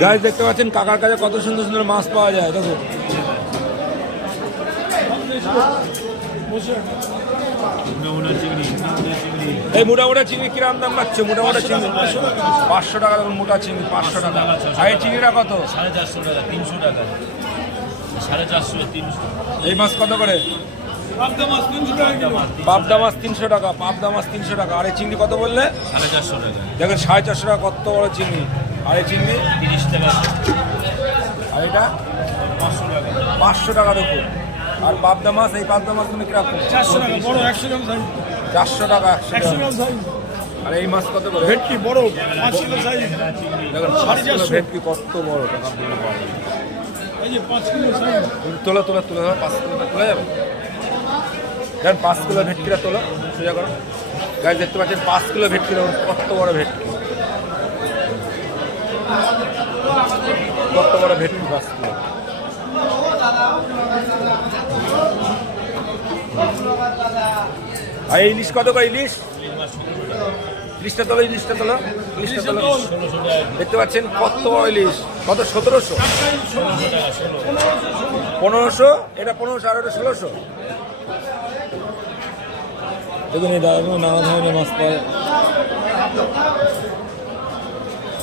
গাছ দেখতে পাচ্ছেন কাকার কাছে কত সুন্দর সুন্দর মাছ পাওয়া যায় দেখো। এই মোটা মোটা চিংড়ি কিরাম দাম পাচ্ছে? মোটা মোটা চিংড়ি 500 টাকা। দেখুন মোটা চিংড়ি 500 টাকা। আর এই চিংড়িটা কত? 450 টাকা, 300 টাকা, 450, 300। এই মাছ কত করে? পাবদা মাছ 300 টাকা। পাবদা মাছ 300 টাকা। পাবদা মাছ 300 টাকা। আর এই চিংড়ি কত বললে? 450 টাকা। দেখেন 450 টাকা, কত বড় চিংড়ি। আর এই চিংড়ি 30 টাকা। আর এটা 500 টাকা। 500 টাকা দেখুন। আর পাবদা মাছ, এই পাবদা মাছ তুমি কিরকম? 400 টাকা বড় 100 গ্রাম সাইজ। 400 টাকা 100 100 গ্রাম সাইজ। আর এই মাছ কত করে? ভেটকি বড় 5 কিলো সাইজ। দেখেন 5 কিলো ভেটকি কত বড় টাকা বলে পাওয়া যায়। এই যে 5 কিলো সাইজ। তোলো তোলো তোলো, 5 কিলো তোলা যাবে? দেখেন 5 কিলো ভেটকিটা তোলো, সোজা করো। গাছ দেখতে পাচ্ছেন 5 কিলো ভেটকি, দেখুন কত বড় ভেটকি, কত বড় ভেটকি 5 কিলো। আর এই ইলিশ কত করে? ইলিশ ইলিশটা তোলো, ইলিশটা তোলো, ইলিশটা তোলো। দেখতে পাচ্ছেন কত বড় ইলিশ, কত? 1700, 1500। এটা 1500 আর ওটা 1600। দেখুন এই দাদা নানা ধরনের মাছ পায়।